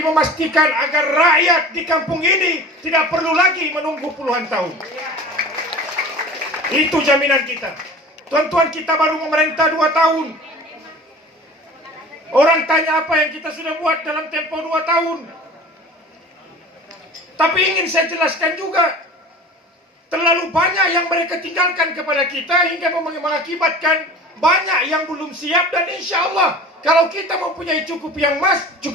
memastikan agar rakyat di kampung ini tidak perlu lagi menunggu puluhan tahun. Itu jaminan kita. Tuan-tuan, kita baru memerintah 2 tahun. Orang tanya apa yang kita sudah buat dalam tempo 2 tahun. Tapi ingin saya jelaskan juga, terlalu banyak yang mereka tinggalkan kepada kita hingga mengakibatkan banyak yang belum siap. Dan insya Allah kalau kita mempunyai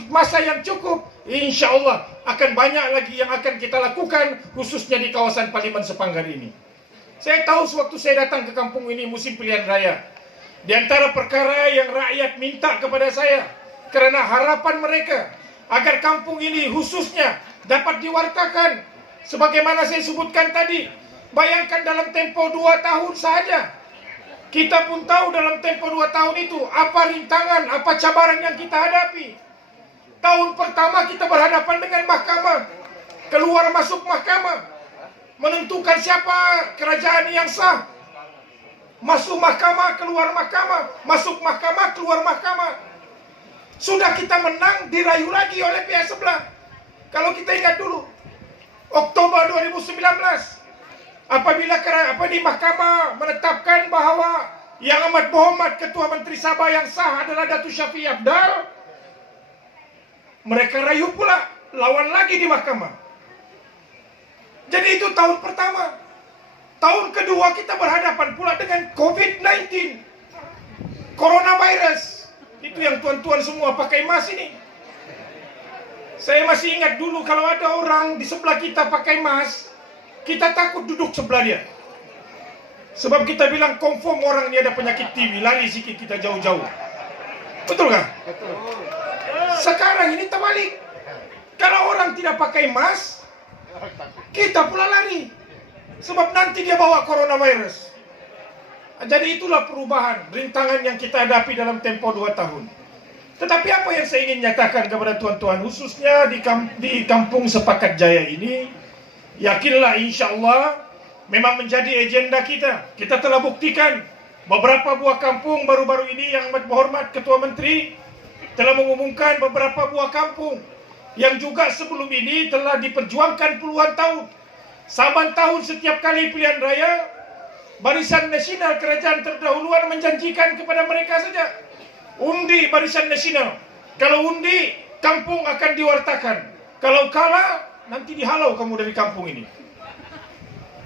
masa yang cukup, insya Allah akan banyak lagi yang akan kita lakukan, khususnya di kawasan Paliman Sepanggar ini. Saya tahu sewaktu saya datang ke kampung ini musim pilihan raya, di antara perkara yang rakyat minta kepada saya, karena harapan mereka agar kampung ini khususnya dapat diwartakan, sebagaimana saya sebutkan tadi. Bayangkan dalam tempo 2 tahun saja, kita pun tahu dalam tempo 2 tahun itu apa rintangan, apa cabaran yang kita hadapi. Tahun pertama kita berhadapan dengan mahkamah, keluar masuk mahkamah, menentukan siapa kerajaan yang sah. Masuk mahkamah, keluar mahkamah, masuk mahkamah, keluar mahkamah. Sudah kita menang, dirayu lagi oleh pihak sebelah. Kalau kita ingat dulu, Oktober 2019, apabila di mahkamah menetapkan bahwa Yang Amat Berhormat Ketua Menteri Sabah yang sah adalah Datuk Shafie Apdal, mereka rayu pula, lawan lagi di mahkamah. Jadi itu tahun pertama. Tahun kedua kita berhadapan pula dengan COVID-19, coronavirus. Itu yang tuan-tuan semua pakai mask ini. Saya masih ingat dulu kalau ada orang di sebelah kita pakai mask, kita takut duduk sebelah dia. Sebab kita bilang confirm orang ini ada penyakit TB, lari sikit kita jauh-jauh. Betul kan? Betul. Sekarang ini terbalik. Kalau orang tidak pakai mask, kita pula lari. Sebab nanti dia bawa coronavirus. Jadi itulah perubahan, rintangan yang kita hadapi dalam tempo 2 tahun. Tetapi apa yang saya ingin nyatakan kepada tuan-tuan, khususnya di kampung Sepakat Jaya ini, yakinlah insya Allah memang menjadi agenda kita. Kita telah buktikan beberapa buah kampung baru-baru ini Yang Amat Berhormat Ketua Menteri telah mengumumkan beberapa buah kampung yang juga sebelum ini telah diperjuangkan puluhan tahun. Saban tahun setiap kali pilihan raya, Barisan Nasional Kerajaan terdahuluan menjanjikan kepada mereka saja, undi Barisan Nasional. Kalau undi, kampung akan diwartakan. Kalau kalah, nanti dihalau kamu dari kampung ini.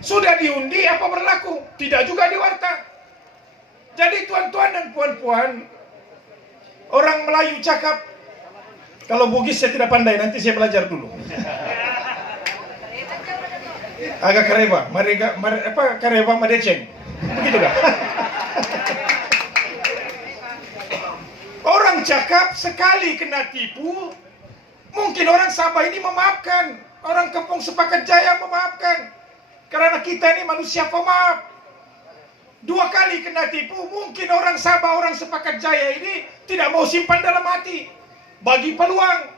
Sudah diundi, apa berlaku? Tidak juga diwarta. Jadi tuan-tuan dan puan-puan, orang Melayu cakap, kalau Bugis saya tidak pandai, nanti saya belajar dulu. Agak kareba, kareba madeceng. Begitu dah. Orang cakap sekali kena tipu, mungkin orang Sabah ini memaafkan, orang Kampung Sepakat Jaya memaafkan, karena kita ini manusia pemaaf. 2 kali kena tipu, mungkin orang Sabah, orang Sepakat Jaya ini tidak mau simpan dalam hati, bagi peluang.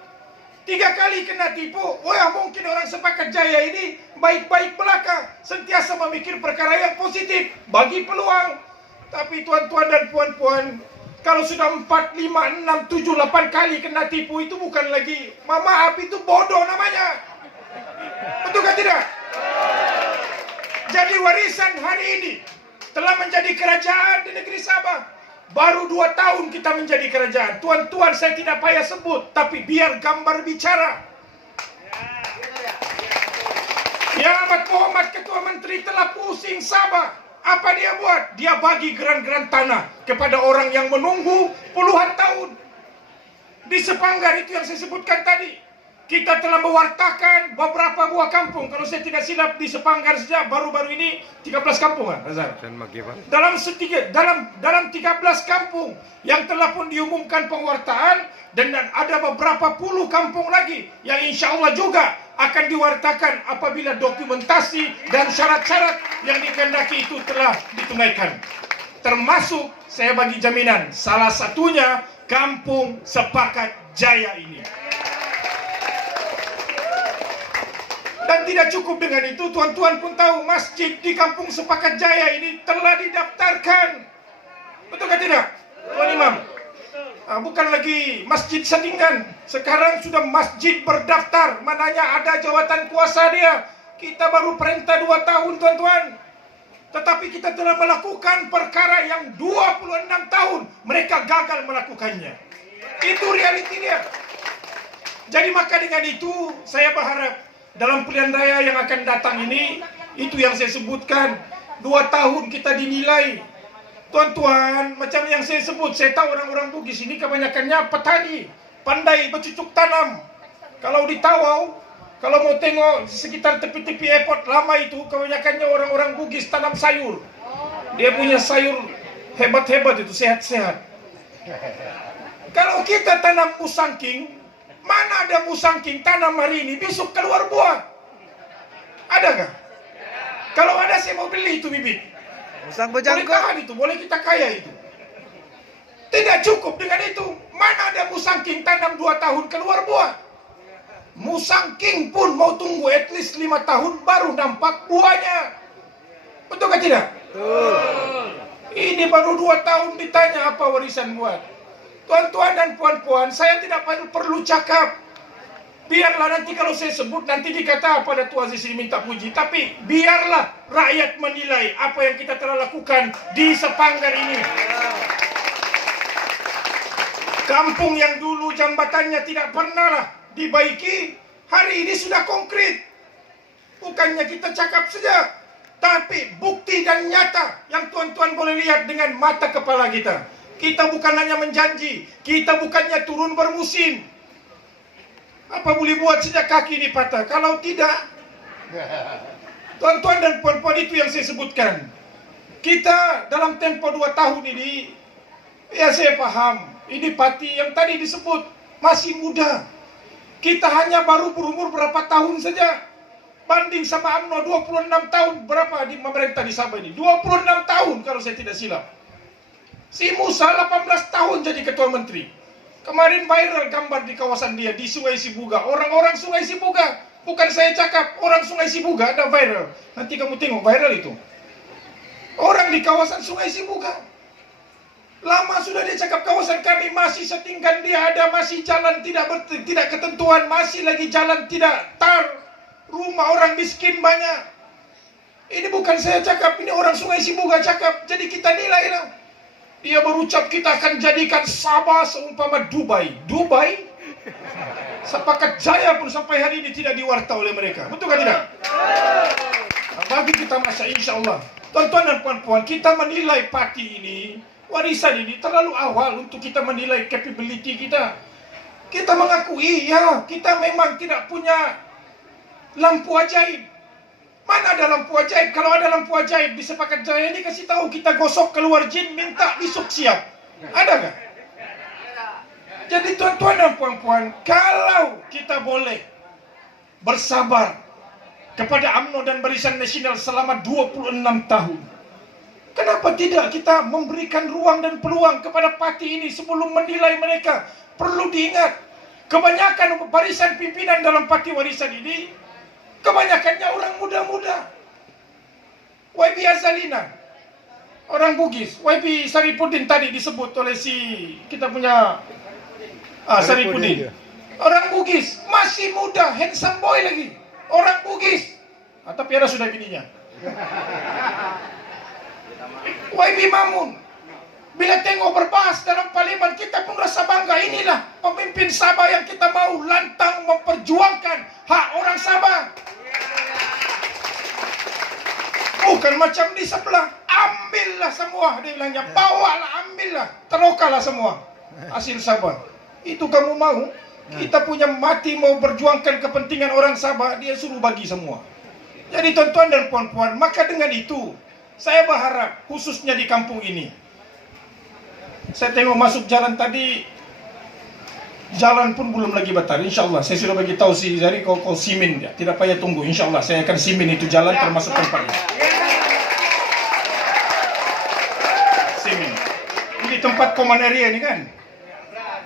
3 kali kena tipu, mungkin orang Sepakat Jaya ini baik-baik belaka, sentiasa memikir perkara yang positif, bagi peluang. Tapi tuan-tuan dan puan-puan, kalau sudah 4, 5, 6, 7, 8 kali kena tipu, itu bukan lagi maaf, itu bodoh namanya. Betul kan tidak? Jadi warisan hari ini telah menjadi kerajaan di negeri Sabah. Baru 2 tahun kita menjadi kerajaan. Tuan-tuan, saya tidak payah sebut, tapi biar gambar bicara. Yang Amat Berhormat Ketua Menteri telah pusing Sabah. Apa dia buat? Dia bagi geran-geran tanah kepada orang yang menunggu puluhan tahun. Di Sepanggar itu yang saya sebutkan tadi, kita telah mewartakan beberapa buah kampung. Kalau saya tidak silap, di Sepanggar saja baru-baru ini 13 kampung kan, Razar? Dalam 13 kampung yang telah pun diumumkan penguartaan, dan ada beberapa puluh kampung lagi yang insya Allah juga akan diwartakan apabila dokumentasi dan syarat-syarat yang dikehendaki itu telah ditunaikan. Termasuk saya bagi jaminan, salah satunya Kampung Sepakat Jaya ini. Dan tidak cukup dengan itu, tuan-tuan pun tahu masjid di Kampung Sepakat Jaya ini telah didaftarkan. Betul kan tidak, Tuan Imam? Bukan lagi masjid settinggan, sekarang sudah masjid berdaftar, mananya ada jawatan kuasa dia. Kita baru perintah 2 tahun tuan-tuan, tetapi kita telah melakukan perkara yang 26 tahun mereka gagal melakukannya. Itu realiti dia. Jadi maka dengan itu saya berharap dalam pilihan raya yang akan datang ini, itu yang saya sebutkan, 2 tahun kita dinilai. Tuan-tuan, macam yang saya sebut, saya tahu orang-orang Bugis ini kebanyakannya petani, pandai bercucuk tanam. Kalau di Tawau, kalau mau tengok sekitar tepi-tepi airport lama itu, kebanyakannya orang-orang Bugis tanam sayur. Dia punya sayur hebat-hebat itu, sehat-sehat. Kalau kita tanam musangking, mana ada musangking tanam hari ini, besok keluar buah? Adakah? Kalau ada saya mau beli itu bibit. Musang Boleh berjangkut. tahan itu, boleh kita kaya itu. Tidak cukup dengan itu. Mana ada musangking tanam 2 tahun keluar buah? Musangking pun mau tunggu at least 5 tahun baru nampak buahnya. Betul ke tidak? Betul. Ini baru 2 tahun ditanya apa warisan buat. Tuan-tuan dan puan-puan, saya tidak perlu cakap. Biarlah nanti kalau saya sebut, nanti dikata pada Tuan Aziz ini minta puji. Tapi biarlah rakyat menilai apa yang kita telah lakukan di Sepanggar ini. Kampung yang dulu jambatannya tidak pernah dibaiki, hari ini sudah konkret. Bukannya kita cakap saja, tapi bukti dan nyata yang tuan-tuan boleh lihat dengan mata kepala kita. Kita bukan hanya menjanji, kita bukannya turun bermusim. Apa boleh buat sejak kaki ini patah? Kalau tidak, tuan-tuan dan puan-puan, itu yang saya sebutkan. Kita dalam tempo 2 tahun ini, ya saya paham, ini parti yang tadi disebut masih muda. Kita hanya baru berumur berapa tahun saja. Banding sama UMNO 26 tahun, berapa di pemerintah di Sabah ini? 26 tahun kalau saya tidak silap. Si Musa 18 tahun jadi ketua menteri. Kemarin viral gambar di kawasan dia, di Sungai Sibuga. Orang-orang Sungai Sibuga, bukan saya cakap, orang Sungai Sibuga ada viral. Nanti kamu tengok viral itu. Orang di kawasan Sungai Sibuga. Lama sudah dia cakap kawasan kami masih setinggan dia ada, masih jalan tidak ketentuan, masih lagi jalan tidak tar. Rumah orang miskin banyak. Ini bukan saya cakap, ini orang Sungai Sibuga cakap. Jadi kita nilailah. Dia berucap kita akan jadikan Sabah seumpama Dubai. Dubai? Sepakat Jaya pun sampai hari ini tidak diwarta oleh mereka. Betul kan tidak? Bagi kita masa insya Allah. Tuan-tuan dan puan-puan, kita menilai parti ini, warisan ini terlalu awal untuk kita menilai capability kita. Kita mengakui, ya kita memang tidak punya lampu ajaib. Mana ada lampu ajaib? Kalau ada lampu ajaib di Sepakat Jaya ini, kasih tahu kita gosok keluar jin, minta besok siap. Ada nggak? Jadi tuan-tuan dan puan-puan, kalau kita boleh bersabar kepada UMNO dan Barisan Nasional selama 26 tahun, kenapa tidak kita memberikan ruang dan peluang kepada parti ini sebelum menilai mereka? Perlu diingat, kebanyakan barisan pimpinan dalam parti warisan ini kebanyakannya orang muda-muda. YB Azalina, orang Bugis. YB Saripudin tadi disebut oleh si kita punya Saripudin. Orang Bugis, masih muda, handsome boy lagi. Orang Bugis. Tapi ada sudah bininya. YB Mamun, bila tengok berbahas dalam parlimen, kita pun rasa bangga. Inilah pemimpin Sabah yang kita mau lantang memperjuangkan hak orang Sabah. Bukan macam di sebelah, ambillah semua, dia bilangnya, bawalah, ambillah, terokalah semua hasil Sabah. Itu kamu mau? Kita punya mati mau berjuangkan kepentingan orang Sabah, dia suruh bagi semua. Jadi tuan-tuan dan puan-puan, maka dengan itu saya berharap khususnya di kampung ini. Saya tengok masuk jalan tadi, jalan pun belum lagi batal. Insya Allah saya sudah bagi tahu si Zari kau simin ya, tidak payah tunggu. Insya Allah saya akan simin itu jalan termasuk tempatnya. Simin. Ini tempat common area ini kan?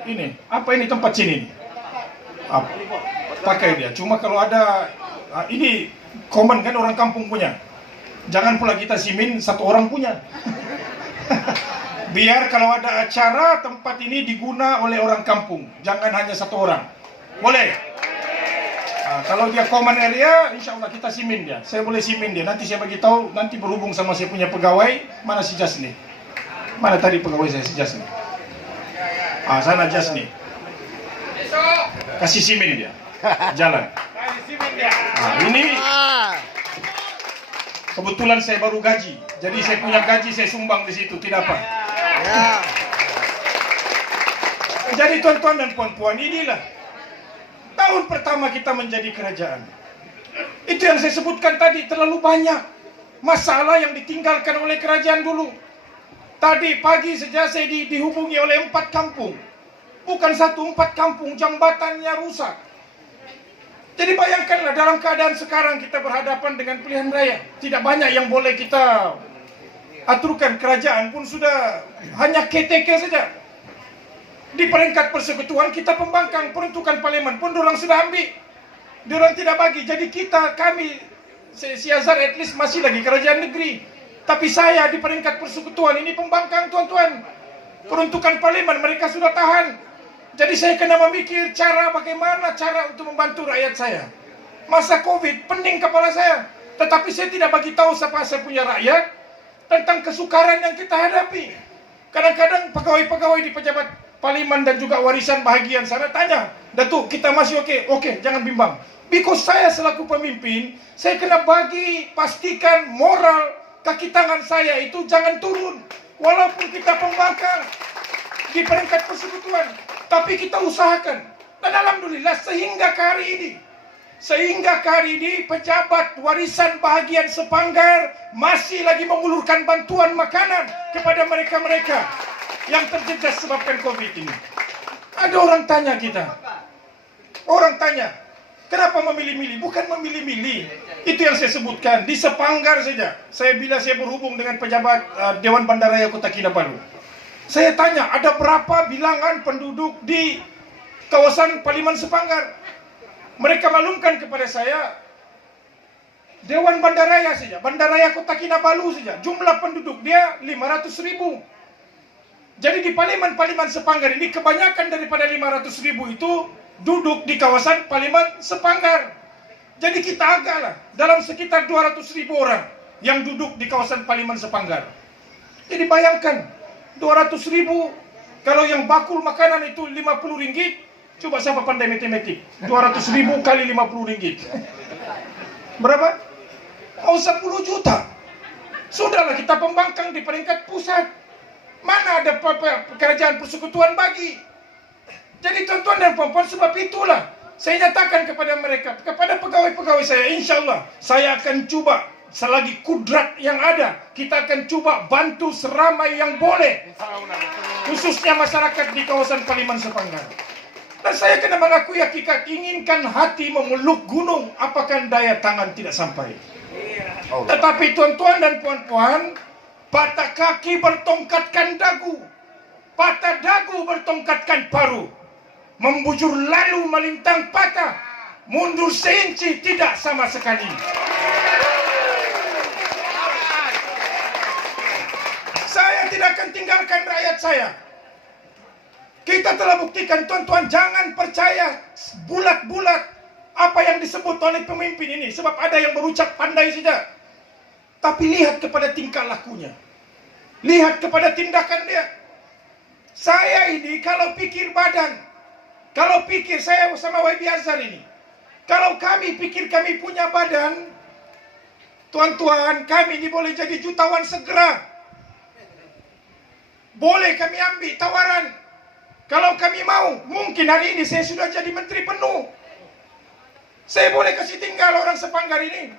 Ini apa ini tempat sini? Pakai dia. Cuma kalau ada ini common kan orang kampung punya. Jangan pula kita simin satu orang punya. Biar kalau ada acara, tempat ini diguna oleh orang kampung, jangan hanya satu orang. Boleh? Nah, kalau dia common area, insya Allah kita simin dia. Saya boleh simin dia. Nanti saya bagi tahu, nanti berhubung sama saya punya pegawai. Mana si Jasni? Mana tadi pegawai saya si Jasni? Ah, sana Jasni. Kasih simin dia. Jalan. Nah, ini kebetulan saya baru gaji. Jadi saya punya gaji, saya sumbang di situ, tidak apa. Ya. Jadi tuan-tuan dan puan-puan, inilah tahun pertama kita menjadi kerajaan. Itu yang saya sebutkan tadi, terlalu banyak masalah yang ditinggalkan oleh kerajaan dulu. Tadi pagi saja saya dihubungi oleh 4 kampung. Bukan 1, 4 kampung, jambatannya rusak. Jadi bayangkanlah dalam keadaan sekarang kita berhadapan dengan pilihan raya. Tidak banyak yang boleh kita aturkan, kerajaan pun sudah hanya KTK saja. Di peringkat persekutuan kita pembangkang, peruntukan parlimen pun dorang sudah ambil. Dorang tidak bagi. Jadi kami Siazar at least masih lagi kerajaan negeri. Tapi saya di peringkat persekutuan ini pembangkang, tuan-tuan. Peruntukan parlimen mereka sudah tahan. Jadi saya kena memikir bagaimana cara untuk membantu rakyat saya. Masa Covid pening kepala saya. Tetapi saya tidak bagi tahu siapa saya punya rakyat tentang kesukaran yang kita hadapi. Kadang-kadang pegawai-pegawai di pejabat parlimen dan juga warisan bahagian sana tanya, Datuk, kita masih oke, jangan bimbang. Because saya selaku pemimpin, saya kena pastikan moral kaki tangan saya itu jangan turun. Walaupun kita pembangkang di peringkat persekutuan, tapi kita usahakan. Dan alhamdulillah sehingga ke hari ini pejabat warisan bahagian Sepanggar masih lagi mengulurkan bantuan makanan kepada mereka-mereka yang terjejas sebabkan Covid ini. Ada orang tanya kita, kenapa memilih-milih? Bukan memilih-milih. Itu yang saya sebutkan di Sepanggar saja. Bila saya berhubung dengan pejabat Dewan Bandaraya Kota Kinabalu, saya tanya ada berapa bilangan penduduk di kawasan Parlimen Sepanggar. Mereka maklumkan kepada saya, Dewan Bandaraya saja, Bandaraya Kota Kinabalu saja, jumlah penduduk dia 500.000. Jadi di Parlimen Sepanggar ini kebanyakan daripada 500.000 itu duduk di kawasan Parlimen Sepanggar. Jadi kita agaklah dalam sekitar 200.000 orang yang duduk di kawasan Parlimen Sepanggar. Jadi bayangkan 200.000, kalau yang bakul makanan itu RM50, coba siapa pandai matematik? 200.000 kali RM50. Berapa? Oh, 10 juta. Sudahlah kita pembangkang di peringkat pusat. Mana ada kerajaan persekutuan bagi? Jadi tuan-tuan dan puan-puan, sebab itulah saya nyatakan kepada mereka, kepada pegawai-pegawai saya, insya Allah saya akan coba selagi kudrat yang ada, kita akan coba bantu seramai yang boleh, khususnya masyarakat di kawasan Parlimen Sepanggar. Dan saya kena mengakui hakikat, inginkan hati memeluk gunung, apakah daya tangan tidak sampai. Tetapi tuan-tuan dan puan-puan, patah kaki bertongkatkan dagu, patah dagu bertongkatkan paru, membujur lalu melintang patah, mundur seinci tidak sama sekali. Saya tidak akan tinggalkan rakyat saya. Kita telah buktikan, tuan-tuan, jangan percaya bulat-bulat apa yang disebut oleh pemimpin ini. Sebab ada yang berucap pandai saja. Tapi lihat kepada tingkah lakunya. Lihat kepada tindakan dia. Saya ini kalau pikir badan, kalau pikir saya sama YB Azhar ini, kalau kami pikir kami punya badan, tuan-tuan, kami ini boleh jadi jutawan segera. Boleh kami ambil tawaran. Kalau kami mau, mungkin hari ini saya sudah jadi menteri penuh. Saya boleh kasih tinggal orang Sepanggar ini.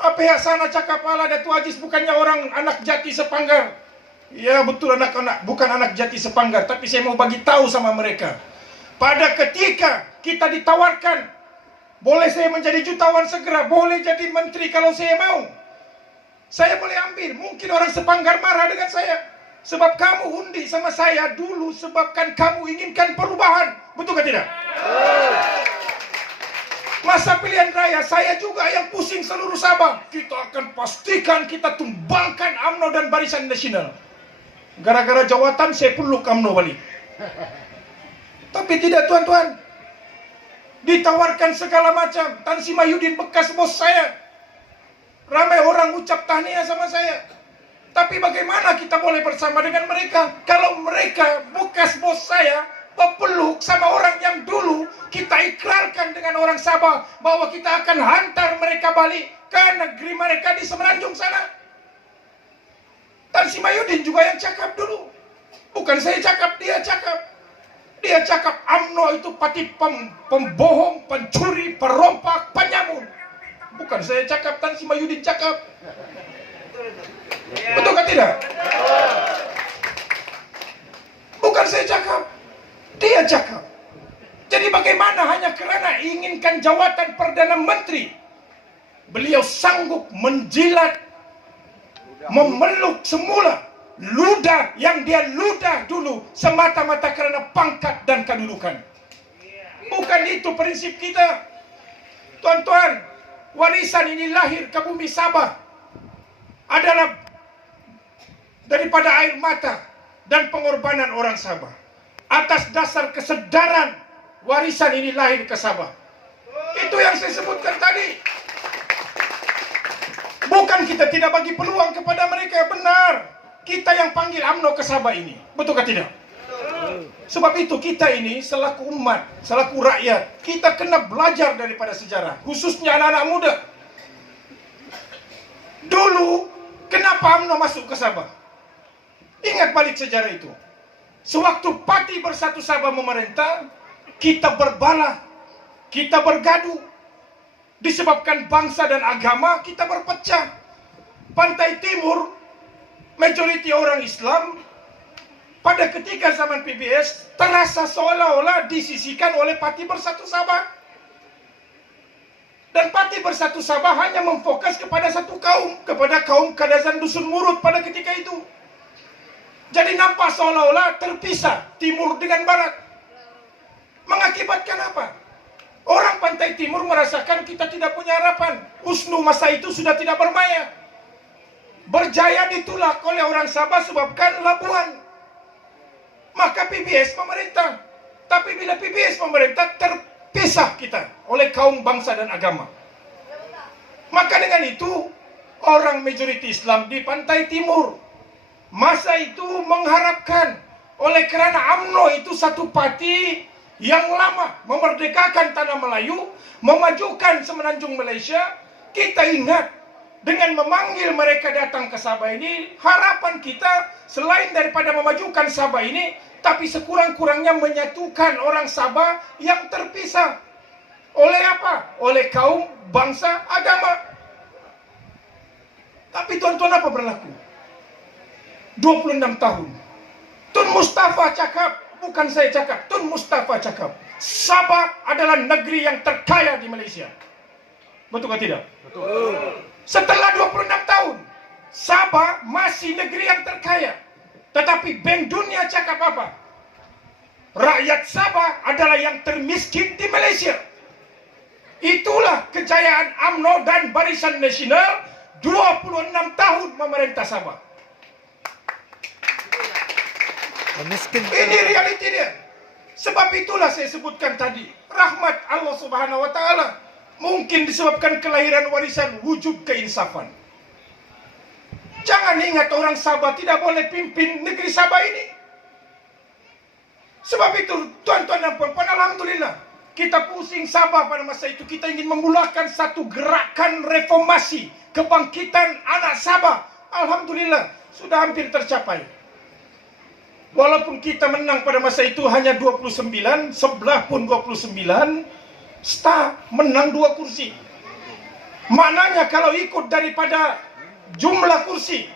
Pihak sana cakap ala Datuk Aziz bukannya orang anak jati Sepanggar. Ya betul, anak-anak bukan anak jati Sepanggar, tapi saya mau bagi tahu sama mereka. Pada ketika kita ditawarkan, boleh saya menjadi jutawan segera, boleh jadi menteri kalau saya mau. Saya boleh ambil. Mungkin orang Sepanggar marah dengan saya. Sebab kamu undi sama saya dulu sebabkan kamu inginkan perubahan. Betul ke tidak? Masa pilihan raya saya juga yang pusing seluruh Sabang. Kita akan pastikan kita tumbangkan UMNO dan Barisan Nasional. Gara-gara jawatan saya peluk UMNO balik. Tapi tidak tuan-tuan. Ditawarkan segala macam. Tan Sri Mahyudin bekas bos saya. Ramai orang ucap tahniah sama saya. Tapi bagaimana kita boleh bersama dengan mereka kalau mereka bekas bos saya berpeluk sama orang yang dulu kita ikrarkan dengan orang Sabah bahwa kita akan hantar mereka balik ke negeri mereka di Semenanjung sana. Tan Sri Mahyudin juga yang cakap dulu. Bukan saya cakap, dia cakap. Dia cakap UMNO itu pati pembohong, pencuri, perompak, penyamun. Bukan saya cakap, Tan Sri Mahyudin cakap. Betul kan tidak? Bukan saya cakap, dia cakap. Jadi bagaimana hanya kerana inginkan jawatan Perdana Menteri, beliau sanggup menjilat, memeluk semula ludah yang dia ludah dulu semata-mata kerana pangkat dan kedudukan. Bukan itu prinsip kita. Tuan-tuan, warisan ini lahir ke bumi Sabah adalah daripada air mata dan pengorbanan orang Sabah. Atas dasar kesedaran warisan ini lahir ke Sabah. Itu yang saya sebutkan tadi. Bukan kita tidak bagi peluang kepada mereka, benar. Kita yang panggil UMNO ke Sabah ini. Betul ke tidak? Sebab itu kita ini selaku umat, selaku rakyat, kita kena belajar daripada sejarah. Khususnya anak-anak muda. Dulu, kenapa UMNO masuk ke Sabah? Ingat balik sejarah itu. Sewaktu Parti Bersatu Sabah memerintah, kita berbalah, kita bergaduh. Disebabkan bangsa dan agama, kita berpecah. Pantai Timur, majoriti orang Islam, pada ketika zaman PBS, terasa seolah-olah disisihkan oleh Parti Bersatu Sabah. Dan Parti Bersatu Sabah hanya memfokus kepada satu kaum, kepada kaum Kadazan Dusun Murut pada ketika itu. Jadi nampak seolah-olah terpisah Timur dengan Barat. Mengakibatkan apa? Orang Pantai Timur merasakan kita tidak punya harapan. USNU masa itu sudah tidak bermaya. Berjaya ditolak oleh orang Sabah sebabkan Labuan. Maka PBS pemerintah. Tapi bila PBS pemerintah, terpisah kita oleh kaum bangsa dan agama. Maka dengan itu, orang majoriti Islam di Pantai Timur masa itu mengharapkan, oleh kerana UMNO itu satu parti yang lama memerdekakan tanah Melayu, memajukan Semenanjung Malaysia. Kita ingat, dengan memanggil mereka datang ke Sabah ini, harapan kita selain daripada memajukan Sabah ini, tapi sekurang-kurangnya menyatukan orang Sabah yang terpisah. Oleh apa? Oleh kaum, bangsa, agama. Tapi tuan-tuan, apa berlaku? 26 tahun. Tun Mustafa cakap, bukan saya cakap, Tun Mustafa cakap, Sabah adalah negeri yang terkaya di Malaysia. Betul atau tidak? Betul. Setelah 26 tahun, Sabah masih negeri yang terkaya. Tetapi Bank Dunia cakap apa? Rakyat Sabah adalah yang termiskin di Malaysia. Itulah kejayaan UMNO dan Barisan Nasional 26 tahun memerintah Sabah. Ini realiti dia. Sebab itulah saya sebutkan tadi, rahmat Allah Subhanahu wa taala mungkin disebabkan kelahiran warisan wujud keinsafan. Jangan ingat orang Sabah tidak boleh pimpin negeri Sabah ini. Sebab itu tuan-tuan dan puan-puan, alhamdulillah kita pusing Sabah pada masa itu. Kita ingin memulakan satu gerakan reformasi, kebangkitan anak Sabah. Alhamdulillah sudah hampir tercapai. Walaupun kita menang pada masa itu hanya 29, sebelah pun 29, STA menang 2 kursi. Maknanya kalau ikut daripada jumlah kursi,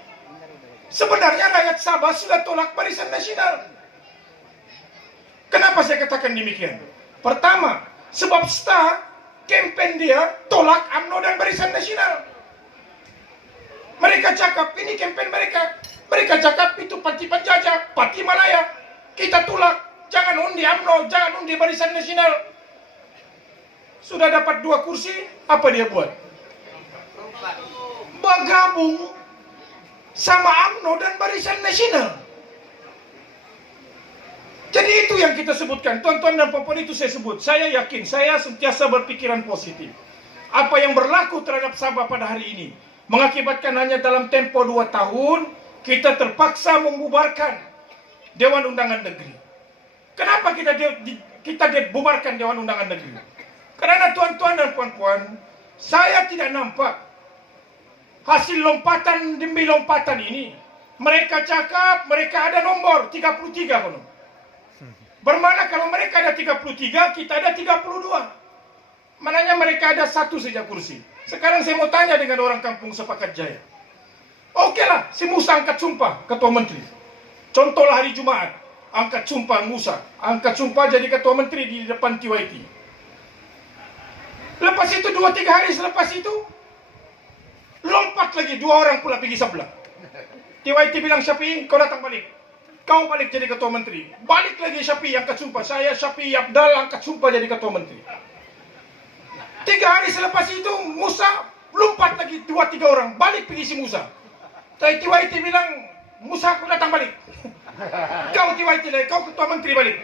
sebenarnya rakyat Sabah sudah tolak Barisan Nasional. Kenapa saya katakan demikian? Pertama, sebab STA kempen dia tolak UMNO dan Barisan Nasional. Mereka cakap ini kempen mereka. Mereka cakap itu parti penjajah, parti Malaya. Kita tolak, jangan undi UMNO, jangan undi Barisan Nasional. Sudah dapat 2 kursi, apa dia buat? Bergabung sama UMNO dan Barisan Nasional. Jadi itu yang kita sebutkan, tuan-tuan dan puan-puan, itu saya sebut. Saya yakin, saya sentiasa berpikiran positif. Apa yang berlaku terhadap Sabah pada hari ini mengakibatkan hanya dalam tempo 2 tahun kita terpaksa membubarkan Dewan Undangan Negeri. Kenapa kita bubarkan Dewan Undangan Negeri? Karena tuan-tuan dan puan-puan, saya tidak nampak hasil lompatan demi lompatan ini. Mereka cakap mereka ada nomor 33 kono. Bermana kalau mereka ada 33, kita ada 32. Mananya mereka ada 1 saja kursi. Sekarang saya mau tanya dengan orang kampung Sepakat Jaya. Oke lah, si Musa angkat sumpah ketua menteri. Contohlah hari Jumat, angkat sumpah Musa, angkat sumpah jadi ketua menteri di depan TYT. Lepas itu 2-3 hari selepas itu, lompat lagi 2 orang pula pergi sebelah. TYT bilang, Syafi'i, kau datang balik. Kau balik jadi ketua menteri. Balik lagi Syafi'i angkat sumpah. Saya Syafi'i Abdal angkat sumpah jadi ketua menteri. 3 hari selepas itu Musa lompat lagi 2-3 orang. Balik pergi si Musa. TYT bilang, Musa kau datang balik. Kau TYT lagi, kau ketua menteri balik.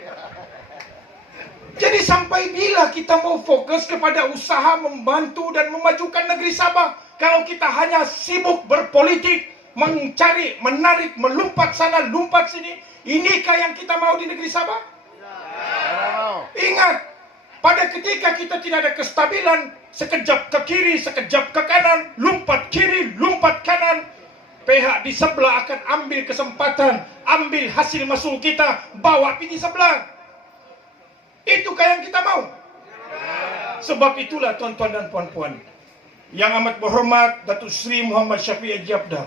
Jadi sampai bila kita mau fokus kepada usaha membantu dan memajukan negeri Sabah, kalau kita hanya sibuk berpolitik, mencari, menarik, melompat sana, lompat sini, inikah yang kita mau di negeri Sabah? Ingat, pada ketika kita tidak ada kestabilan, sekejap ke kiri, sekejap ke kanan, lompat kiri, lompat kanan, pihak di sebelah akan ambil kesempatan, ambil hasil masul kita, bawa pergi sebelah. Itukah yang kita mau? Sebab itulah tuan-tuan dan puan-puan, yang amat berhormat Datuk Seri Muhammad Syafi'i Haji Abdal,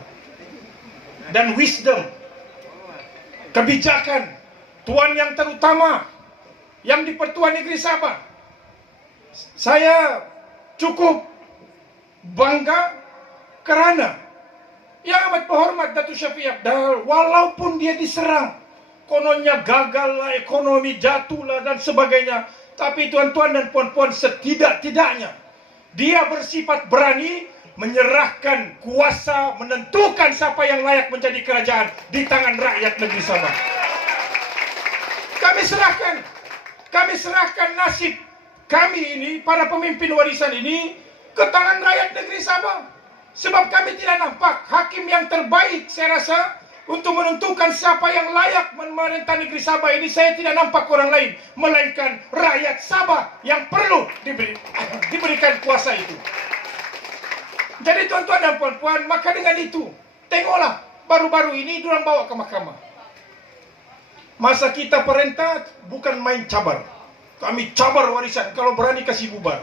dan wisdom, kebijakan tuan yang terutama yang di Pertuan Negeri Sabah, saya cukup bangga kerana yang amat berhormat Datuk Syafi'i Abdal, walaupun dia diserang, kononnya gagal lah, ekonomi jatuh lah dan sebagainya, tapi tuan-tuan dan puan-puan, setidak-tidaknya dia bersifat berani menyerahkan kuasa, menentukan siapa yang layak menjadi kerajaan di tangan rakyat negeri Sabah. Kami serahkan nasib kami ini, para pemimpin warisan ini, ke tangan rakyat negeri Sabah. Sebab kami tidak nampak hakim yang terbaik, saya rasa, untuk menentukan siapa yang layak memerintah negeri Sabah ini. Saya tidak nampak orang lain, melainkan rakyat Sabah yang perlu diberikan kuasa itu. Jadi tuan-tuan dan puan-puan, maka dengan itu, tengoklah, baru-baru ini diorang bawa ke mahkamah. Masa kita perintah bukan main cabar. Kami cabar warisan, kalau berani kasih bubar.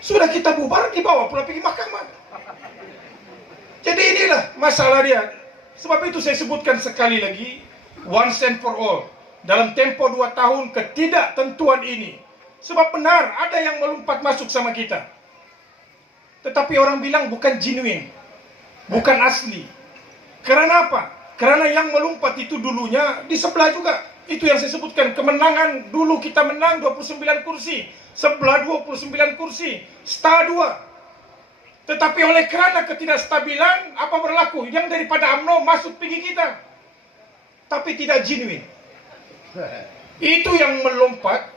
Sudah kita bubar, dibawa pula pergi mahkamah. Jadi inilah masalah dia. Sebab itu saya sebutkan sekali lagi, once and for all, dalam tempo 2 tahun ketidaktentuan ini. Sebab benar, ada yang melompat masuk sama kita. Tetapi orang bilang bukan genuine, bukan asli. Karena apa? Karena yang melompat itu dulunya di sebelah juga. Itu yang saya sebutkan, kemenangan dulu kita menang 29 kursi, sebelah 29 kursi, setengah 2. Tetapi oleh kerana ketidakstabilan, apa berlaku? Yang daripada UMNO masuk pergi kita. Tapi tidak genuine. Itu yang melompat,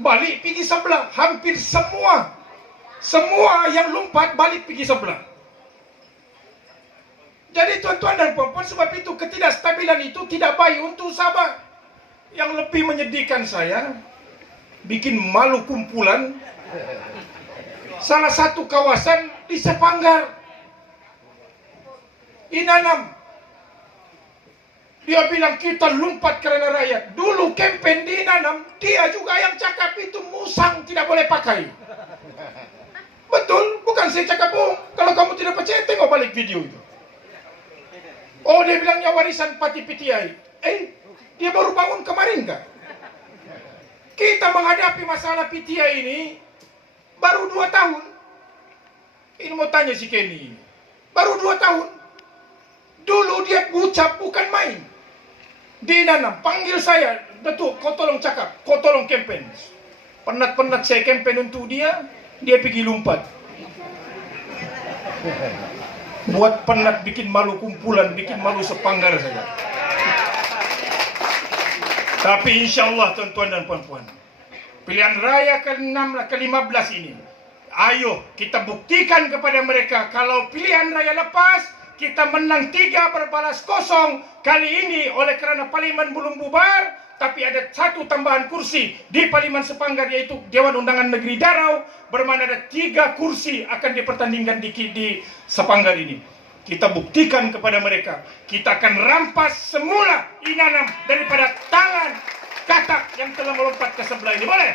balik pergi sebelah. Hampir semua yang lompat balik pergi sebelah. Jadi tuan-tuan dan puan-puan, sebab itu ketidakstabilan itu tidak baik untuk Sabah. Yang lebih menyedihkan saya, bikin malu kumpulan, salah satu kawasan di Sepanggar, Inanam. Dia bilang kita lompat karena rakyat. Dulu kempen di Inanam, dia juga yang cakap itu musang tidak boleh pakai. Betul, bukan saya cakap bohong. Kalau kamu tidak percaya, tengok balik video itu. Oh, dia bilangnya warisan Pati PTI. Dia baru bangun kemarin kah? Kita menghadapi masalah PTI ini baru 2 tahun. Ini mau tanya si Kenny. Baru 2 tahun. Dulu dia ucap bukan main. Dia nanam, panggil saya. Datuk, kau tolong cakap, kau tolong campaign. Penat-penat saya campaign untuk dia, dia pergi lompat. Buat penat, bikin malu kumpulan, bikin malu Sepanggar saja. Tapi insya Allah tuan-tuan dan puan-puan, pilihan raya ke-15 ini, ayo kita buktikan kepada mereka kalau pilihan raya lepas kita menang 3 berbalas 0 kali ini oleh karena parlimen belum bubar, tapi ada 1 tambahan kursi di Parlimen Sepanggar yaitu Dewan Undangan Negeri Darau, bermana ada 3 kursi akan dipertandingkan di Sepanggar ini. Kita buktikan kepada mereka, kita akan rampas semula inanam daripada tangan katak yang telah melompat ke sebelah ini. Boleh?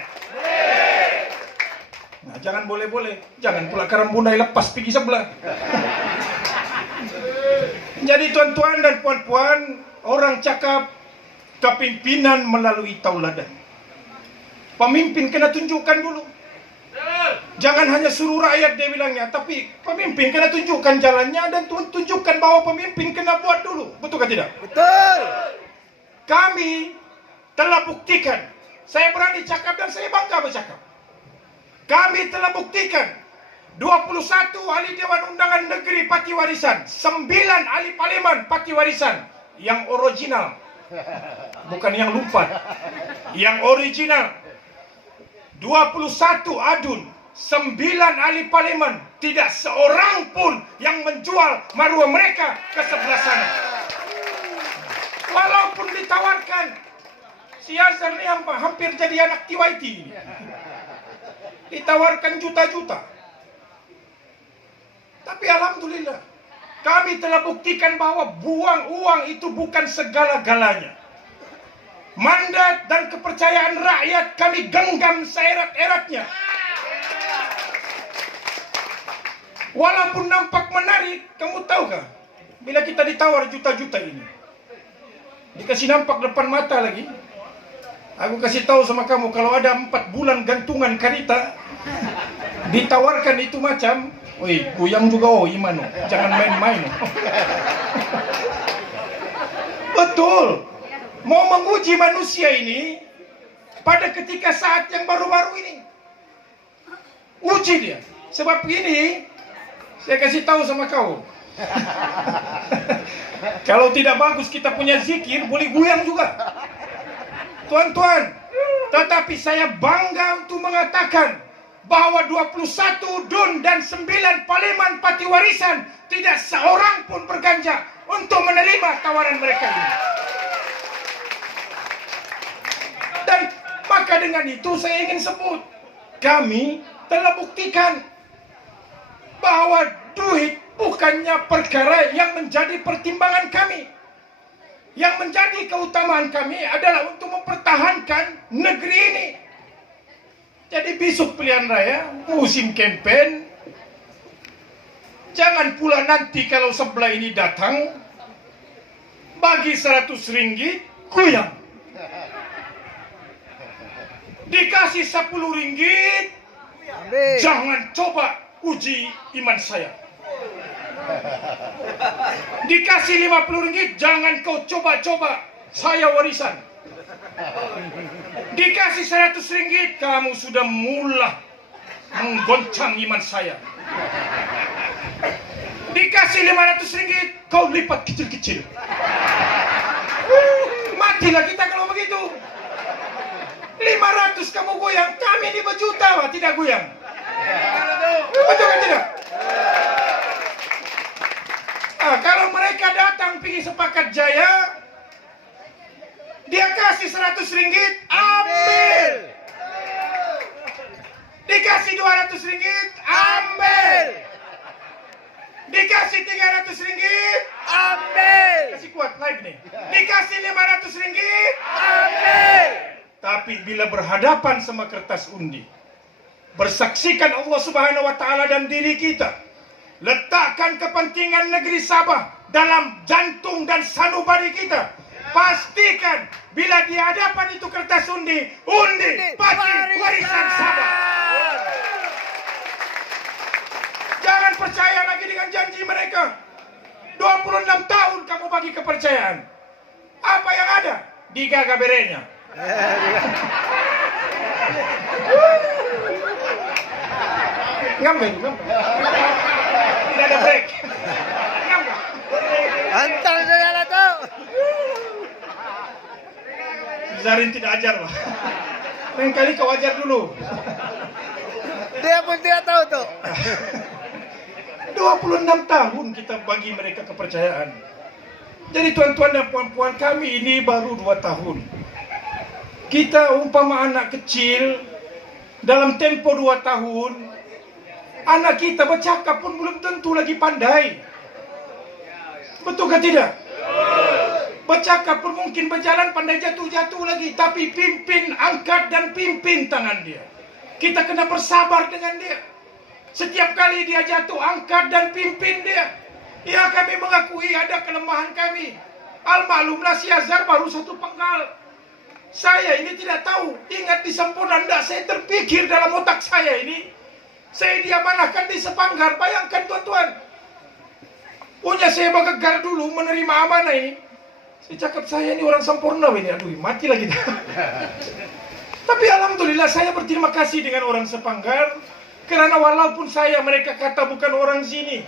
Nah, jangan boleh-boleh, jangan pula karambunai lepas pergi sebelah. Jadi tuan-tuan dan puan-puan, orang cakap kepimpinan melalui tauladan. Pemimpin kena tunjukkan dulu. Jangan hanya suruh rakyat dia bilangnya, tapi pemimpin kena tunjukkan jalannya dan tunjukkan bahwa pemimpin kena buat dulu. Betul kan tidak? Betul. Kami telah buktikan. Saya berani cakap dan saya bangga bercakap. Kami telah buktikan 21 ahli Dewan Undangan Negeri Parti Warisan, 9 ahli Parlimen Parti Warisan yang original, bukan yang lumpat, yang original. 21 adun, 9 ahli Parlimen, tidak seorang pun yang menjual maruah mereka ke sebelah sana. Walaupun ditawarkan, si Azhar ini hampir jadi anak TYT ini. Ditawarkan juta-juta. Tapi alhamdulillah, kami telah buktikan bahwa buang uang itu bukan segala-galanya. Mandat dan kepercayaan rakyat kami genggam seerat-eratnya. Walaupun nampak menarik, kamu tahukah? Bila kita ditawar juta-juta ini, dikasih nampak depan mata lagi. Aku kasih tahu sama kamu, kalau ada 4 bulan gantungan karita, ditawarkan itu macam, woi, goyang juga iman, jangan main-main. Betul. Mau menguji manusia ini pada ketika saat yang baru-baru ini. Uji dia. Sebab ini, saya kasih tahu sama kau. Kalau tidak bagus kita punya zikir, boleh goyang juga. Tuan-tuan, tetapi saya bangga untuk mengatakan bahwa 21 DUN dan 9 Parlimen Parti Warisan tidak seorang pun berganjak untuk menerima tawaran mereka ini. Dan maka dengan itu saya ingin sebut, kami telah buktikan bahwa duit bukannya perkara yang menjadi pertimbangan kami. Yang menjadi keutamaan kami adalah untuk mempertahankan negeri ini. Jadi besok pilihan raya, musim kampanye, jangan pula nanti kalau sebelah ini datang, bagi 100 ringgit, goyang. Dikasih 10 ringgit, jangan coba uji iman saya. Dikasih 50 ringgit, jangan kau coba-coba, saya warisan. Dikasih 100 ringgit, kamu sudah mula menggoncang iman saya. Dikasih 500 ringgit, kau lipat kecil-kecil. Matilah kita kalau begitu. 500 kamu goyang, kami ini berjuta tidak goyang. Betul kan tidak? Kalau mereka datang pergi Sepakat Jaya, dia kasih 100 ringgit, ambil. Dikasih 200 ringgit, ambil. Dikasih 300 ringgit, ambil. Kasih kuat, naik nih. Dikasih 500 ringgit, ambil. Tapi bila berhadapan sama kertas undi, bersaksikan Allah Subhanahu wa Ta'ala dan diri kita, letakkan kepentingan negeri Sabah dalam jantung dan sanubari kita. Pastikan bila di hadapan itu kertas undi Parti Warisan Sabah. Jangan percaya lagi dengan janji mereka. 26 tahun kamu bagi kepercayaan. Apa yang ada? Digaga berenya. Ngambil. Tidak ada break. Ngambil. Antang saya lah tu. Zarin tidak ajar, Pak. Lain kali kau ajar dulu. Dia pun tidak tahu tuh. 26 tahun kita bagi mereka kepercayaan. Jadi tuan-tuan dan puan-puan, kami ini baru 2 tahun. Kita umpama anak kecil, dalam tempo 2 tahun, anak kita bercakap pun belum tentu lagi pandai. Betul ke tidak? Bercakap pun mungkin berjalan pandai jatuh-jatuh lagi. Tapi pimpin, angkat dan pimpin tangan dia. Kita kena bersabar dengan dia. Setiap kali dia jatuh, angkat dan pimpin dia. Ya, kami mengakui ada kelemahan kami. Al-maklumlah si Azhar baru 1 penggal. Saya ini tidak tahu. Ingat di sempurna enggak, saya terpikir dalam otak saya ini. Saya diamanahkan di Sepanggar. Bayangkan tuan-tuan. Punya saya bergegar dulu menerima amanah ini. Saya cakap saya ini orang sempurna ini. Aduh, mati lagi. Tapi alhamdulillah saya berterima kasih dengan orang Sepanggar. Karena walaupun mereka kata bukan orang sini,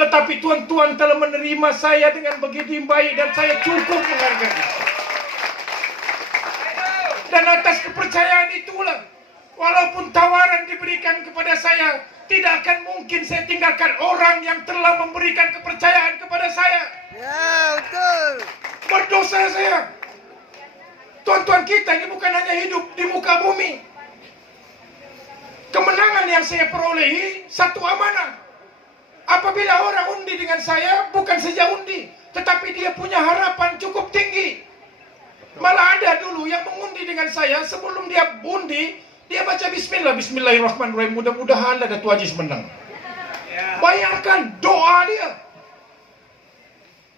tetapi tuan-tuan telah menerima saya dengan begitu baik dan saya cukup menghargai. Dan atas kepercayaan itulah, walaupun tawaran diberikan kepada saya, tidak akan mungkin saya tinggalkan orang yang telah memberikan kepercayaan kepada saya. Ya, betul. Berdosa saya. Tuan-tuan, kita ini bukan hanya hidup di muka bumi. Kemenangan yang saya perolehi satu amanah. Apabila orang undi dengan saya, bukan saja undi, tetapi dia punya harapan cukup tinggi. Malah ada dulu yang mengundi dengan saya, sebelum dia undi, dia baca bismillah, bismillahirrahmanirrahim, mudah-mudahan ada Datuk Aziz menang. Bayangkan doa dia.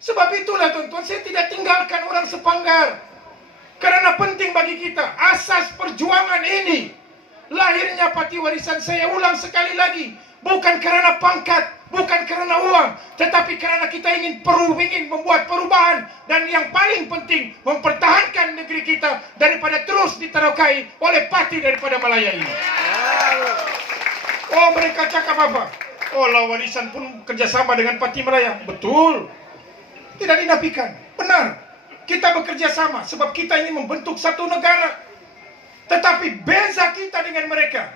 Sebab itulah tuan-tuan, saya tidak tinggalkan orang Sepanggar. Karena penting bagi kita, asas perjuangan ini. Lahirnya Parti Warisan, saya ulang sekali lagi, bukan karena pangkat, bukan karena uang, tetapi karena kita ingin membuat perubahan, dan yang paling penting mempertahankan negeri kita daripada terus diterokai oleh parti daripada Malaya ini. Oh, mereka cakap apa? Oh, Warisan pun kerjasama dengan Parti Malaya. Betul, tidak dinafikan, benar. Kita bekerja sama sebab kita ingin membentuk satu negara. Tetapi beza kita dengan mereka.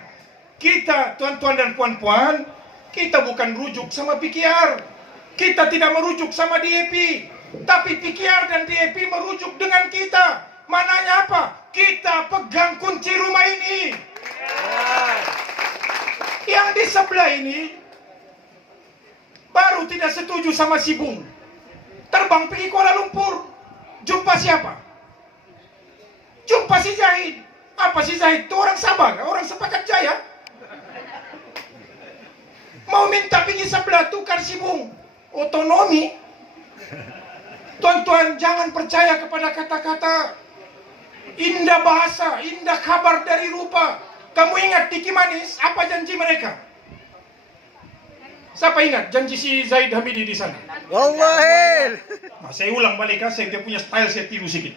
Kita, tuan-tuan dan puan-puan, kita bukan rujuk sama PKR. Kita tidak merujuk sama DAP. Tapi PKR dan DAP merujuk dengan kita. Mananya apa? Kita pegang kunci rumah ini. Yang di sebelah ini baru tidak setuju sama si Bung. Terbang pergi Kuala Lumpur. Jumpa siapa? Jumpa si Zahid. Apa si Zahid itu orang Sabah, orang Sepakat Jaya? Mau minta pergi sebelah tukar si Bung. Otonomi. Tuan-tuan, jangan percaya kepada kata-kata indah bahasa, indah kabar dari rupa. Kamu ingat Tiki Manis, apa janji mereka? Siapa ingat janji si Zaid Hamidi di sana? Wallahi. Nah, saya ulang balik, saya dia punya style, saya tiru sedikit.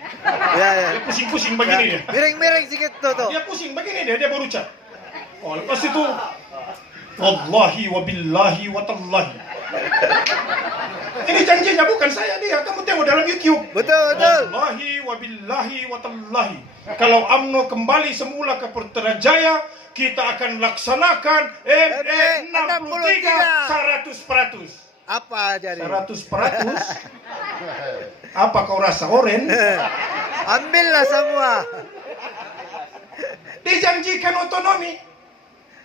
Ya. Dia pusing-pusing begini dia. Miring-miring sedikit tuh. Dia pusing begini dia berucap. Oh, lepas itu wallahi wa billahi wa tallahi. Ini janjinya bukan saya, dia. Kamu tengok dalam YouTube. Betul. Wallahi wa billahi wa tallahi. Kalau UMNO kembali semula ke Putrajaya, kita akan laksanakan ME 63 100%. Apa jadi? 100%? Apa kau rasa, oren? Ambillah semua. Dijanjikan otonomi,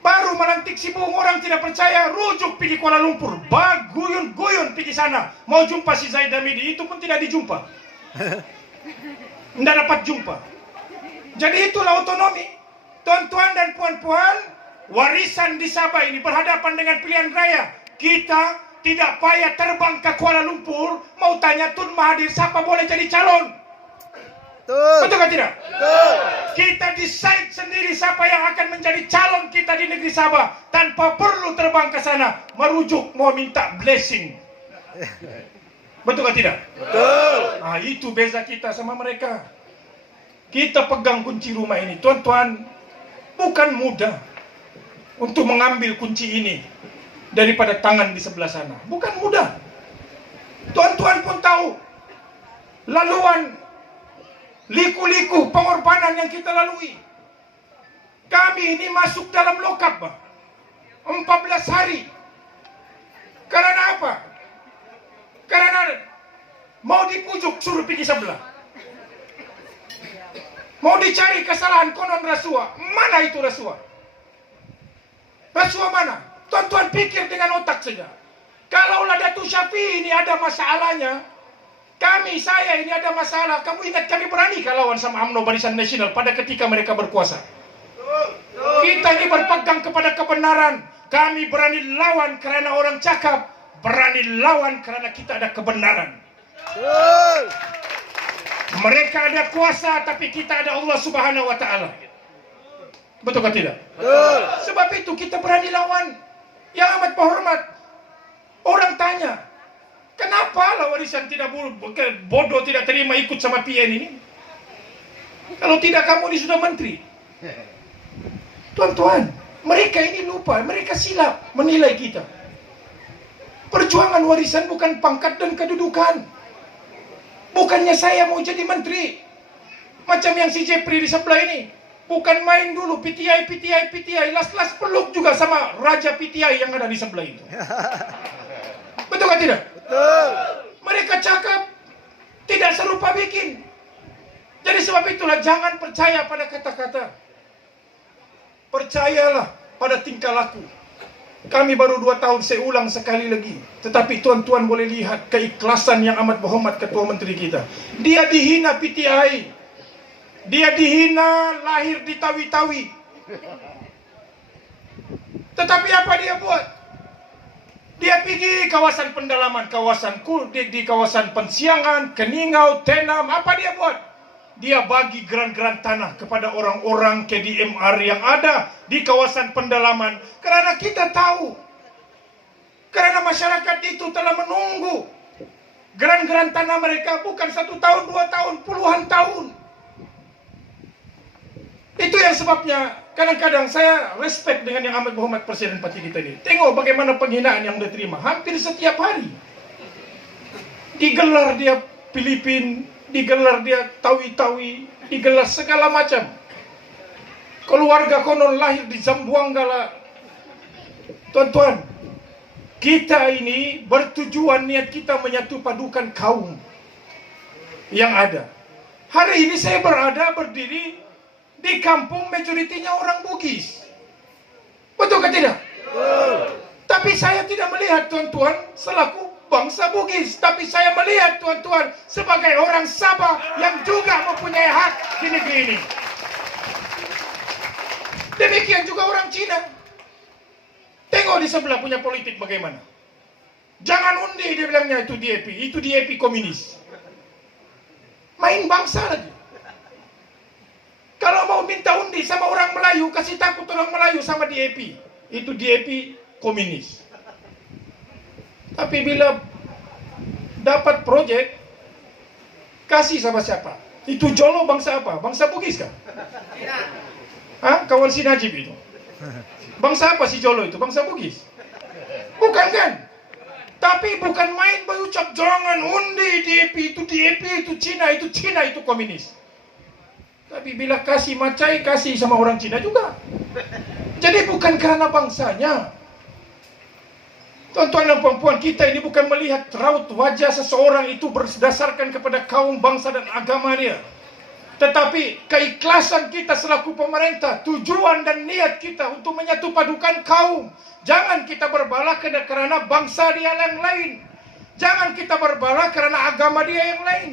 baru melantik si Bung, orang tidak percaya, rujuk pergi Kuala Lumpur, guyun-guyun pergi sana, mau jumpa si Zaid Hamidi, itu pun tidak dijumpa. Tidak dapat jumpa. Jadi itulah otonomi. Tuan-tuan dan puan-puan, warisan di Sabah ini berhadapan dengan pilihan raya. Kita tidak payah terbang ke Kuala Lumpur, mau tanya Tun Mahathir siapa boleh jadi calon. Betul kan tidak? Betul. Kita decide sendiri siapa yang akan menjadi calon kita di negeri Sabah, tanpa perlu terbang ke sana merujuk mau minta blessing. Betul kan tidak? Betul. Nah, itu beza kita sama mereka. Kita pegang kunci rumah ini, tuan-tuan. Bukan mudah untuk mengambil kunci ini daripada tangan di sebelah sana. Bukan mudah. Tuan-tuan pun tahu laluan liku-liku pengorbanan yang kita lalui. Kami ini masuk dalam lokap 14 hari. Karena apa? Karena mau dipujuk suruh pergi sebelah. Mau dicari kesalahan konon rasuah. Mana itu rasuah? Rasuah mana? Tuan-tuan pikir dengan otak saja. Kalaulah Datuk Syafiee ini ada masalahnya, saya ini ada masalah, kamu ingat kami berani lawan sama UMNO Barisan Nasional pada ketika mereka berkuasa. Kita ini berpegang kepada kebenaran. Kami berani lawan karena orang cakap, berani lawan karena kita ada kebenaran. Mereka ada kuasa, tapi kita ada Allah Subhanahu wa Ta'ala. Betul atau tidak? Sebab itu kita berani lawan. Yang amat hormat. Orang tanya, kenapa lah warisan tidak bodoh tidak terima ikut sama PN ini? Kalau tidak kamu ini sudah menteri. Tuan-tuan, mereka ini lupa, mereka silap menilai kita. Perjuangan warisan bukan pangkat dan kedudukan. Bukannya saya mau jadi menteri. Macam yang si Jepri di sebelah ini. Bukan main dulu PTI, las peluk juga sama Raja PTI yang ada di sebelah itu. Betul atau tidak? Betul. Mereka cakap, tidak serupa bikin. Jadi sebab itulah jangan percaya pada kata-kata. Percayalah pada tingkah laku. Kami baru 2 tahun, saya ulang sekali lagi. Tetapi tuan-tuan boleh lihat keikhlasan yang amat berhormat Ketua Menteri kita. Dia dihina PTI. Dia dihina lahir di Tawi-Tawi. Tetapi apa dia buat? Dia pergi kawasan pendalaman, kawasan Kuldik, di kawasan Pensiangan, Keningau, Tenam. Apa dia buat? Dia bagi geran-geran tanah kepada orang-orang KDMR yang ada di kawasan pendalaman. Karena kita tahu, karena masyarakat itu telah menunggu geran-geran tanah mereka bukan 1 tahun, 2 tahun, puluhan tahun. Itu yang sebabnya kadang-kadang saya respect dengan yang amat berhormat Presiden parti kita ini. Tengok bagaimana penghinaan yang dia terima hampir setiap hari. Digelar dia Filipin, digelar dia Tawi-Tawi, digelar segala macam. Keluarga konon lahir di Zamboanga. Tuan-tuan, kita ini bertujuan niat kita menyatu padukan kaum yang ada. Hari ini saya berdiri di kampung majoritinya orang Bugis. Betul ke tidak? Tapi saya tidak melihat tuan-tuan selaku bangsa Bugis. Tapi saya melihat tuan-tuan sebagai orang Sabah yang juga mempunyai hak di negeri ini. Demikian juga orang Cina. Tengok di sebelah punya politik bagaimana. Jangan undi dia bilangnya itu DAP komunis. Main bangsa lagi. Kalau mau minta undi sama orang Melayu, kasih takut orang Melayu sama DAP. Itu DAP komunis. Tapi bila dapat proyek, kasih sama siapa? Itu Jolo bangsa apa? Bangsa Bugis kan? Hah? Kawan si Najib itu. Bangsa apa si Jolo itu? Bangsa Bugis? Bukan kan? Tapi bukan main berucap jangan undi DAP, itu Cina, itu komunis. Tapi bila kasih macai, kasih sama orang Cina juga. Jadi bukan karena bangsanya. Tuan-tuan dan perempuan, kita ini bukan melihat raut wajah seseorang itu berdasarkan kepada kaum, bangsa dan agama dia. Tetapi keikhlasan kita selaku pemerintah, tujuan dan niat kita untuk menyatu padukan kaum. Jangan kita berbalah karena bangsa dia yang lain. Jangan kita berbalah karena agama dia yang lain.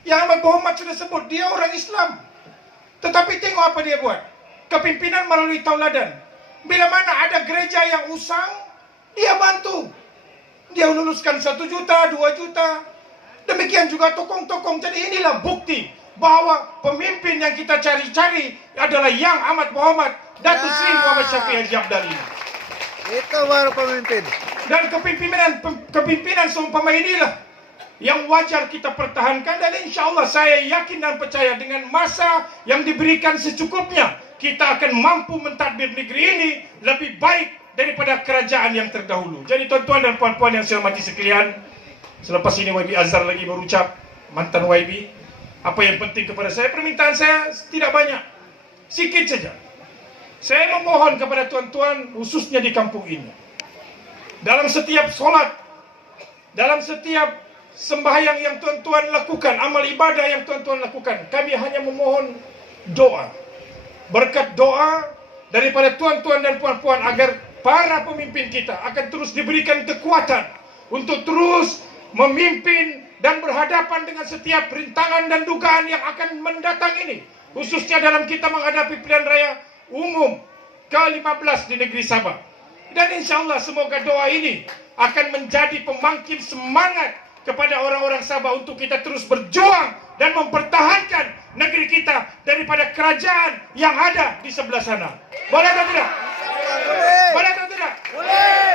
Yang amat Muhammad sudah sebut, dia orang Islam. Tetapi tengok apa dia buat. Kepimpinan melalui tauladan. Bila mana ada gereja yang usang, dia bantu. Dia luluskan 1 juta, 2 juta. Demikian juga tokong-tokong. Jadi inilah bukti bahwa pemimpin yang kita cari-cari adalah yang amat Muhammad Datuk Seri Muhammad Syafiee Haji Abdali. Itu baru pemimpin. Dan kepimpinan seumpama inilah yang wajar kita pertahankan, dan insya Allah saya yakin dan percaya dengan masa yang diberikan secukupnya kita akan mampu mentadbir negeri ini lebih baik daripada kerajaan yang terdahulu. Jadi tuan-tuan dan puan-puan yang saya hormati sekalian, selepas ini YB Azhar lagi berucap, mantan YB, Apa yang penting kepada saya, permintaan saya tidak banyak, sikit saja. Saya memohon kepada tuan-tuan, khususnya di kampung ini, dalam setiap sholat, dalam setiap sembahyang yang tuan-tuan lakukan, amal ibadah yang tuan-tuan lakukan, kami hanya memohon doa, berkat doa daripada tuan-tuan dan puan-puan, agar para pemimpin kita akan terus diberikan kekuatan untuk terus memimpin dan berhadapan dengan setiap rintangan dan dugaan yang akan mendatang ini, khususnya dalam kita menghadapi pilihan raya umum ke-15 di negeri Sabah. Dan insya Allah semoga doa ini akan menjadi pembangkit semangat kepada orang-orang Sabah untuk kita terus berjuang dan mempertahankan negeri kita daripada kerajaan yang ada di sebelah sana. Boleh atau tidak? Boleh atau tidak? Boleh.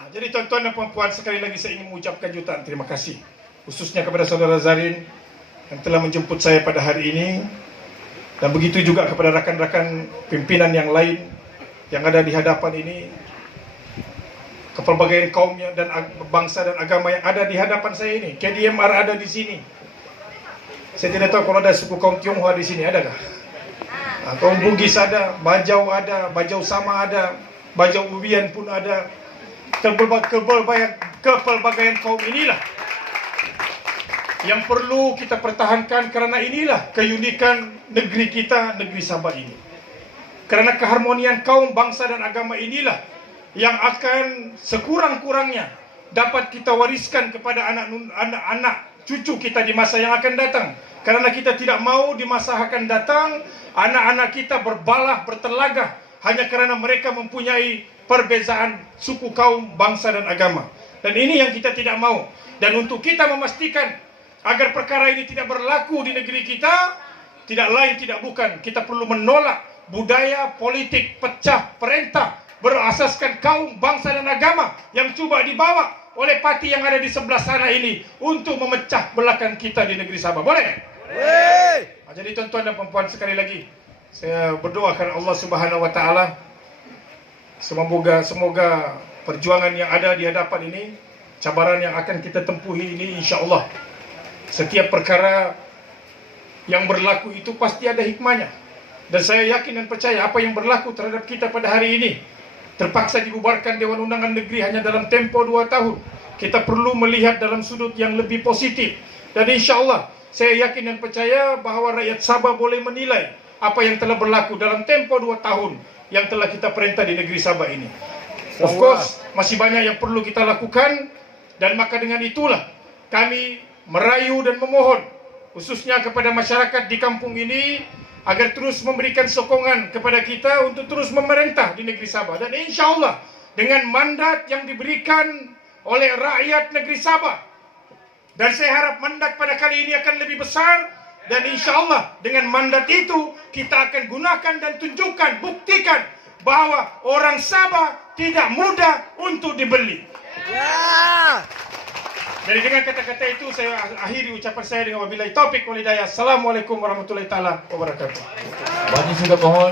Nah, jadi tuan-tuan dan puan-puan, sekali lagi saya ingin mengucapkan jutaan terima kasih, khususnya kepada saudara Zarin yang telah menjemput saya pada hari ini, dan begitu juga kepada rakan-rakan pimpinan yang lain yang ada di hadapan ini, kepelbagaian kaumnya dan bangsa dan agama yang ada di hadapan saya ini. KDMR ada di sini. Saya tidak tahu kalau ada suku kaum Tionghoa di sini, adakah? Nah, kaum Bugis ada, Bajau Sama ada, Bajau Ubian pun ada. Kepelbagaian kaum inilah yang perlu kita pertahankan, karena inilah keunikan negeri kita, negeri Sabah ini. Karena keharmonian kaum, bangsa dan agama inilah yang akan sekurang-kurangnya dapat kita wariskan kepada anak-anak cucu kita di masa yang akan datang. Karena kita tidak mau di masa akan datang anak-anak kita berbalah, bertelagah hanya karena mereka mempunyai perbezaan suku, kaum, bangsa dan agama. Dan ini yang kita tidak mau. Dan untuk kita memastikan agar perkara ini tidak berlaku di negeri kita, tidak lain tidak bukan, kita perlu menolak budaya politik pecah perintah berasaskan kaum, bangsa dan agama yang coba dibawa oleh parti yang ada di sebelah sana ini untuk memecah belahkan kita di negeri Sabah. Boleh? Boleh. Nah, jadi tuan-tuan dan puan-puan, sekali lagi saya berdoa kepada Allah Subhanahu wa taala, semoga perjuangan yang ada di hadapan ini, cabaran yang akan kita tempuhi ini, insya Allah setiap perkara yang berlaku itu pasti ada hikmahnya. Dan saya yakin dan percaya apa yang berlaku terhadap kita pada hari ini, terpaksa dibubarkan Dewan Undangan Negeri hanya dalam tempo 2 tahun. Kita perlu melihat dalam sudut yang lebih positif. Dan insya Allah saya yakin dan percaya bahwa rakyat Sabah boleh menilai apa yang telah berlaku dalam tempo 2 tahun yang telah kita perintah di negeri Sabah ini. Of course, masih banyak yang perlu kita lakukan. Dan maka dengan itulah kami merayu dan memohon khususnya kepada masyarakat di kampung ini agar terus memberikan sokongan kepada kita untuk terus memerintah di negeri Sabah. Dan insya Allah dengan mandat yang diberikan oleh rakyat negeri Sabah, dan saya harap mandat pada kali ini akan lebih besar, dan insya Allah dengan mandat itu kita akan gunakan dan tunjukkan, buktikan bahwa orang Sabah tidak mudah untuk dibeli. Ya. Jadi dengan kata-kata itu saya akhiri ucapan saya dengan wabillahi taufik wal hidayah. Assalamualaikum warahmatullahi taala wabarakatuh. Wajib sudah mohon.